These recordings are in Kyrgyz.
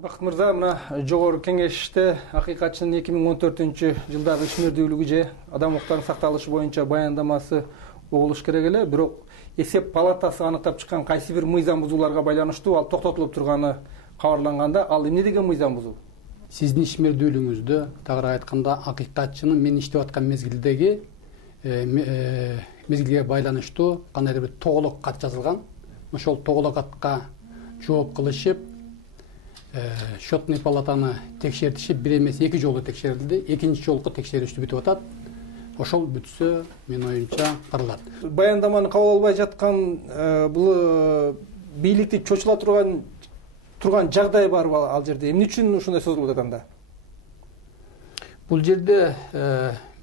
Бакыт мырза, мына жогорку кеңеште акыйкатчынын 2014-жылдагы ишмердүүлүгү же адам укуктарынын сакталышы боюнча баяндамасы угулуш керек эле, бирок эсеп палатасы аныктап чыккан кайсы бир мыйзам бузууларга байланыштуу ал токтотулуп турганы кабарланганда, ал эмне деген мыйзам бузуу? Сиздин ишмердүүлүгүңүздө тагыраак айтканда акыйкатчынын мен иштеп аткан мезгилдеги мезгилге байланыштуу кандайдыр бир тоголок кат жазылган. Ошол тоголок катка жооп кылышып, счетный палатаны текшертишип, бир эмес эки жолу текшерилди. Экинчи жолку текшерүүчү бүтүп атат. Ошол бүтсө, менин оюмча каралат. Баяндаманы кабыл албай жаткан бул бийликти чочула турган жагдай барбы ал жерде? Эмне үчүн ушундай созулуп атат анда? Бул жерде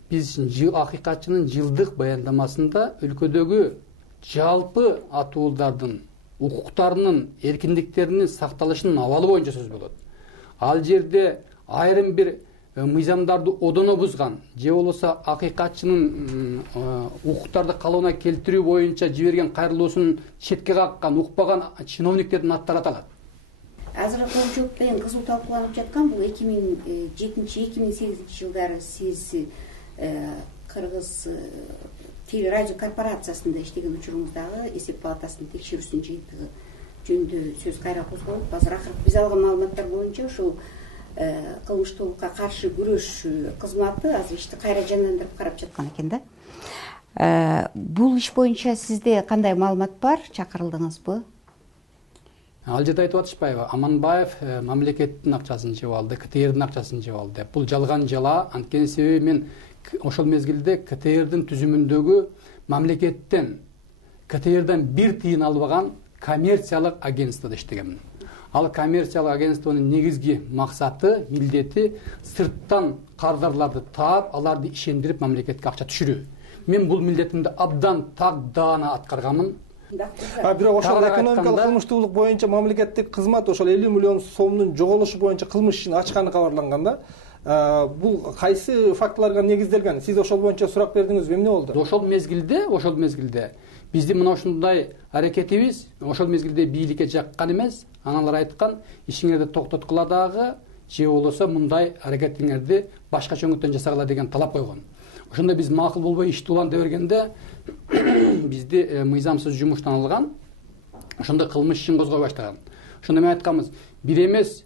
биз акыйкатчынын жылдык баяндамасында өлкөдөгү жалпы атуулдардын укуктарынын, эркиндиктеринин сакталышынын абалы боюнча сөз болот. Ал жерде айрым бир мыйзамдарды одоно бузган же болбосо акыйкатчынын укуктарды калыбына келтирүү боюнча жиберген кайрылуусун четке каккан, укпаган чиновниктердин аттары аталат. Азыр коомчулукта эң кызуу талкууланып жаткан бул 2007-2008 жылдары сиз Кыргыз телерадио корпорациясында иштеген учуруңуздагы эсеп палатасынын текшерүүсүнүн жыйынтыгы жөнүндө сөз кайра козголуп, азыр акыркы биз алган маалыматтар боюнча ушул кылмыштуулукка каршы күрөш кызматы азыр ишти кайра жандандырып карап жаткан экен да. Бул иш боюнча сизде кандай маалымат бар? Чакырылдыңызбы? Ал жерде айтып атышпайбы? Аманбаев мамлекеттин акчасын жеп алды, КТРдин акчасын жеп алды деп. Бул жалган жала. Анткени себеби мен ошол мезгилде КТРдин түзүмүндөгү мамлекеттен КТРдан бир тыйын албаган коммерциялык агентствода иштегенмин. Ал коммерциялык агентствонун негизги максаты, милдети сырттан кардарларды таап, аларды ишендирип мамлекетке акча түшүрүү. Мен бул милдетимди абдан такдаана аткарганмын. Бирок ошол экономикалык кылмыштуулук боюнча мамлекеттик кызмат ошол 50 миллион сомдун жоголушу боюнча кылмыш ишин ачканы кабарланган да. Бул кайсы фактыларга негизделген? Сиз ошол боюнча сурак бердиңизби? Эмне болду? Ошол мезгилде биздин мына ушундай аракетибиз ошол мезгилде бийликке жаккан эмес. Аналар айткан, ишиңерди токтоткула дагы, же болбосо мындай аракетиңерди башкача өңүттөн жасагыла деген талап койгон. Ошондо биз макул болбой ишти уланта бергенде бизди мыйзамсыз жумуштан алган. Ошондо кылмыш ишин козгой баштаган. Ошондо мен айтканбыз, бир эмес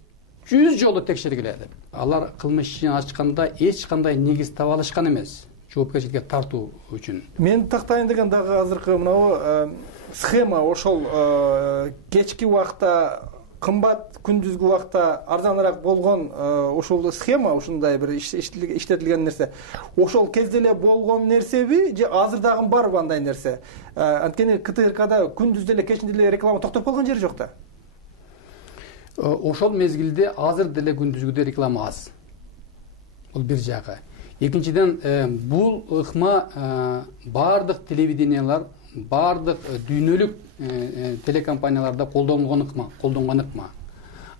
100 жолу текшергиле деп. Алар кылмыш ишин ачканда эч кандай негиз таба алышкан эмес. Жоопкерчиликке тартуу үчүн. Мен тактайын деген дагы азыркы мынау схема ошол кечки убакта кымбат, күндүзгү убакта арзаныраак болгон ошол схема, ушундай бир иштетилген нерсе. Ошол кезде эле болгон нерсеби же азыр дагы барбы андай нерсе? Анткени КТРКда күндүз деле кечинде деле реклама токтоп калган жери жок да. Ошол мезгилде азыр деле күндүзгүдө реклама аз. Бул бир жагы. Экинчиден, бул ыкма бардык телевидениялар, бардык дүйнөлүк телекомпанияларда колдонгон ыкма.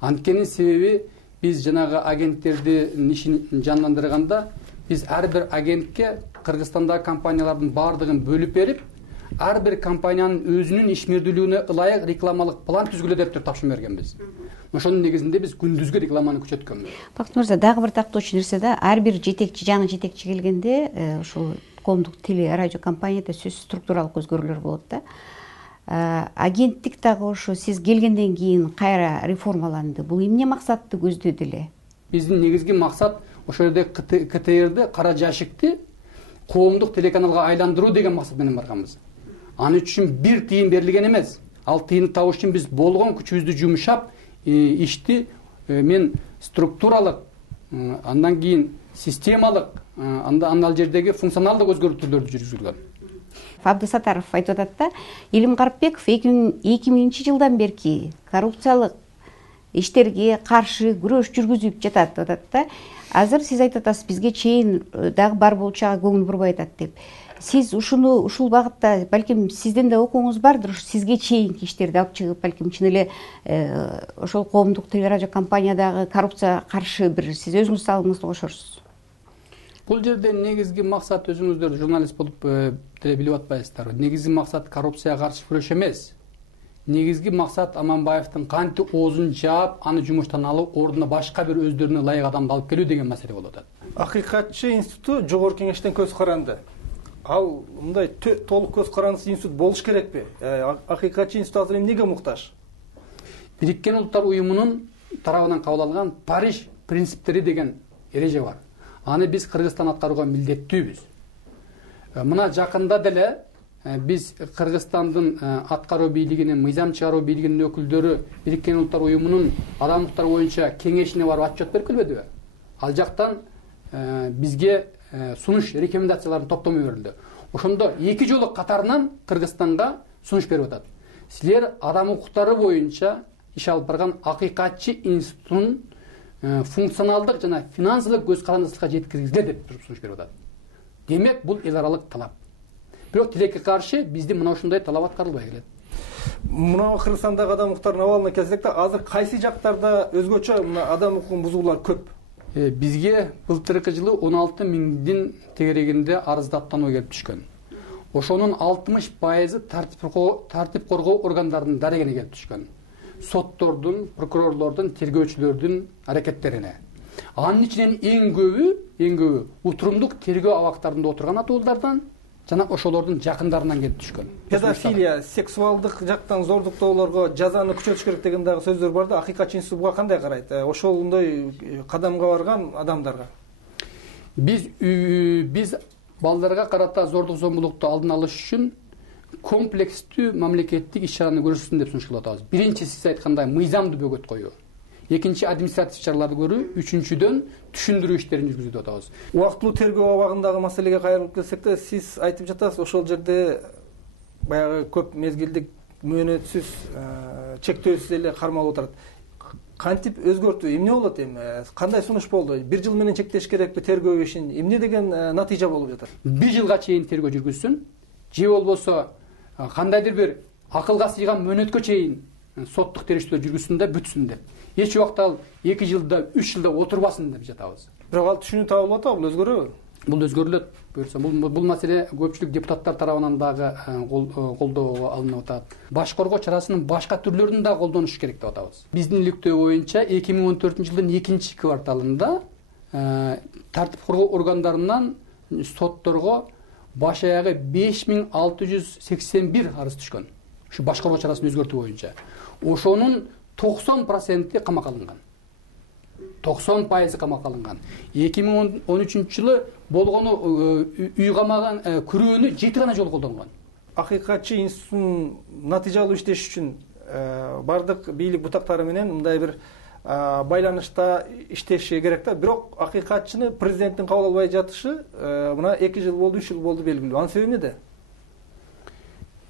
Анткени себеби биз жанагы агенттердин ишин жандандырганда биз ар бир агентке Кыргызстандагы компаниялардын бардыгын бөлүп берип, ар бир компаниянын өзүнүн ишмердүүлүгүнө ылайык рекламалык план түзгүлө деп тапшырма бергенбиз. Ошонун негизинде биз күндүзгү рекламаны күчөткөнбүз. Бакыт мырза, дагы бир тактоочу нерсе да, ар бир жетекчи, жаңы жетекчи келгенде ушул коомдук теле радио компанияда сөз структуралык өзгөрүүлөр болот да. Агенттик дагы ошо сиз келгенден кийин кайра реформаланды. Бул эмне максатты көздөдү эле? Биздин негизги максат ошол жерде КТРди, кара жашыкты коомдук телеканалга айландыруу деген максат менен барганбыз. Аны үчүн бир тыйын берилген эмес. Ал тыйынды табыш үчүн биз болгон күчүбүздү жумшап, ишти мен структуралык, андан кийин системалык, андан ал жердеги функционалдык өзгөртүүлөрдү жүргүзгөн. Абдысатаров айтып атат да, Илим Карпбеков 2000 жылдан берки коррупциялык иштерге каршы күрөш жүргүзүп жатат деп атат да. Азыр сиз айтып атасыз, бизге чейин дагы бар болчуга көңүл бурбай атат деп. Сиз ушул багытта балким сиздин да окууңуз бардыр, сизге чейинки иштерди алып чыгып, балким чын эле ошол коомдук телерадио компаниядагы коррупцияга каршы бир сиз өзүңүз салымыңызды кошорсуз. Бул жерде негизги максат, өзүңүздөр журналист болуп деле билип атпайсыздарбы? Негизги максат коррупцияга каршы күрөш эмес. негизги максат Аманбаевдин кантип оозун жаап, аны жумуштан алып, ордуна башка бир өздөрүнө ылайык адамды алып келүү деген маселе болуп атат. Акыйкатчы институту жогорку кеңештен көз каранды. Ал мындай толук көз карандысыз институт болуш керекпи? Акыйкатчы институт азыр эмнеге муктаж? Бириккен Улуттар уюмунун тарабынан кабыл алган Париж принциптери деген эреже бар. Аны биз Кыргызстан аткарууга милдеттүүбүз. Мына жакында деле биз Кыргызстандын аткаруу бийлигинин, мыйзам чыгаруу бийлигинин өкүлдөрү Бириккен Улуттар уюмунун адам укуктары боюнча кеңешине барып отчет берип келбедиби? Ал жактан бизге сунуш рекомендацияларын топтомой берилди. Ошондо 2 жолу катарынан Кыргызстанга сунуш берип атат. Силер адам укуктары боюнча иш алып барган Акыйкатчы институтунун функционалдык жана финансылык көз карандысызга жеткиргиле деп сунуш берип атат. Демек, бул эл аралык талап. Бирок тилекке каршы биздин мына ушундай талап аткарылбай келет. Мына Кыргызстандагы адам укуктарынын абалына келсек да, азыр кайсы жактарда өзгөчө мына адам укугун бузуулар көп? Бизге былтыркы жылы 16 миңдин тегерегинде арыздаттануу келип түшкөн. Ошонун 60% тартип коргоо органдарынын дарегине келип түшкөн. Соттордун, прокурорлордун, тергөөчүлөрдүн аракеттерине. Анын ичинен эң көбү утурумдук тергөө абактарында отурган атуулардан жана ошолордун жакындарынан келип түшкөн. Педофилия, сексуалдык жактан зордуктоолорго жазаны күчөтүш керек деген дагы сөздөр бар да. Акыйкатчы институт буга кандай карайт? Ошондой кадамга барган адамдарга. Биз балдарга карата зордук зомбулукту алдын алыш үчүн комплекстүү мамлекеттик иш-чараны көрүлсүн деп сунуш кылып атабыз. Биринчи сиз айткандай мыйзамды бөгөт коюу. Экинчи административ чараларды көрүү, үчүнчүдөн түшүндүрүү иштерин жүргүзүп атабыз. Убактылуу тергөө абагындагы маселеге кайрылып келсек да, сиз айтып жатасыз, ошол жерде баягы көп мезгилдик мөөнөтсүз, чектөөсүз эле кармалып отурат. Кантип өзгөртүү, эмне болот эми? Кандай сунуш болду? 1 жыл менен чектеш керекпи тергөө ишин? Эмне деген натыйжа болуп жатат? 1 жылга чейин тергөө жүргүзсүн, же болбосо кандайдыр бир акылга сыйган мөөнөткө чейин соттук териштирүү жүргүзсүн да бүтсүн деп. Эч убакта ал 2 жылда, 3 жылда отурбасын деп жатабыз. Бирок ал түшүнүү табылып атабы, бул өзгөрөбү? Бул өзгөрүлөт. Буюрса, бул маселе көпчүлүк депутаттар тарабынан дагы колдоого алынып атат. Башкаруу чарасынын башка түрлөрүн да колдонуш керек деп атабыз. Биздин иликтөө боюнча 2014-жылдын 2 кварталында тартип коргоо органдарынан сотторго баш аягы 5681 арыз түшкөн. Ушу башкаруу чарасын өзгөртүү боюнча. Ошонун 90% камакка алынган. 90% камакка алынган. 2013-жылы болгону үй камаган күрөөнү 7 гана жолу колдонгон. Акыйкатчы институтунун натыйжалуу иштеш үчүн бардык бийлик бутактары менен мындай бир байланышта иштеши керек да. Бирок акыйкатчыны президенттин кабыл албай жатышы мына 2 жыл болду, 3 жыл болду белгилүү. Анын себеби эмнеде?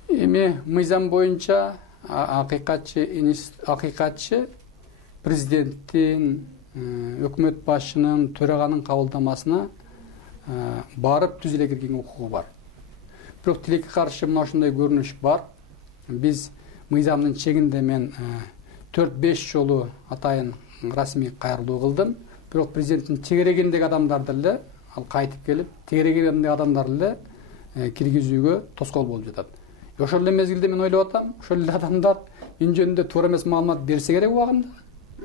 Эми мыйзам боюнча акыйкатчы президенттин, өкмөт башчынын, төраганын кабылдамасына барып түз эле кирген укугу бар. Бирок тилекке каршы мына ушундай көрүнүш бар. Биз мыйзамдын чегинде мен 4-5 жолу атайын расмий кайрылуу кылдым. Бирок президенттин тегерегиндеги адамдар деле ал кайтып келип, тегерегиндеги адамдар деле киргизүүгө тоскоол болуп жатат. Ошол эле мезгилде мен ойлоп атам, ошол эле адамдар мен жөнүндө туура эмес маалымат берсе керек убагында.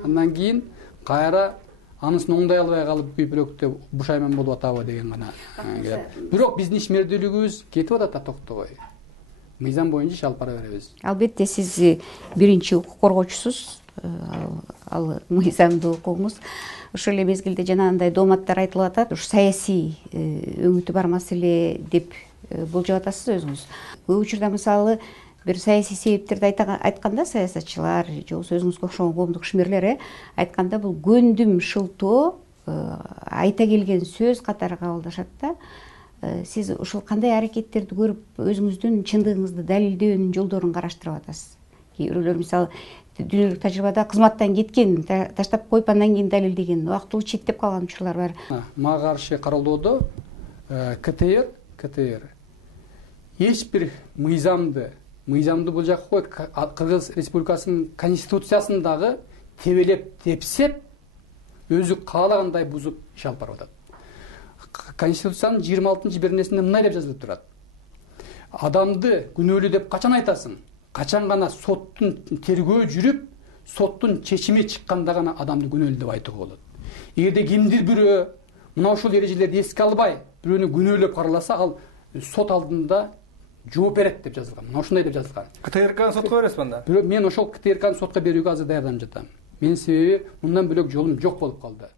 Андан кийин кайра анысын оңдой албай калып күйпөлөктө бушайман болуп атабы деген гана келет. Бирок биздин ишмердүүлүгүбүз кетип атат токтобой. Мыйзам боюнча иш алып бара беребиз. Албетте сиз биринчи укук коргоочусуз, ал мыйзамды окуңуз. Ошол эле мезгилде жанагындай дооматтар айтылып атат. Ушу саясий өңүтү бар маселе деп болжоп атасыз өзүңүз. Көп учурда мисалы бир саясий себептерди айтканда саясатчылар же болбосо өзүңүзгө окшогон коомдук ишмерлер айтканда бул көндүм шылтоо айта келген сөз катары кабылдашат да. Сиз ушул кандай аракеттерди көрүп өзүңүздүн чындыгыңызды далилдөөнүн жолдорун караштырып атасыз? Кээ бирөөлөр мисалы дүйнөлүк тажрыйбада кызматтан кеткен, таштап коюп андан кийин далилдеген, убактылуу чектеп калган учурлар бар. Мага каршы кароолоодо КТР эч бир мыйзамды бул жакка коюп Кыргыз Республикасынын конституциясындагы тебелеп тепсеп өзү каалагандай бузуп иш алып барып атат. Конституциянын 26-беренесинде мындай деп жазылып турат. Адамды күнөөлүү деп качан айтасың? качан гана соттун тергөө жүрүп соттун чечими чыкканда гана адамды күнөөлүү деп айтууга болот. Эгерде кимдир бирөө мына ушул эрежелерди эске албай бирөөнү күнөөлөп караласа, ал сот алдында жооп берет деп жазылган. Мына ушундай деп жазылган. КТРКны сотко бересизби анда? Бирок мен ошол КТРКны сотко берүүгө азыр даярданып жатам. Менин себеби мындан бөлөк жолум жок болуп калды.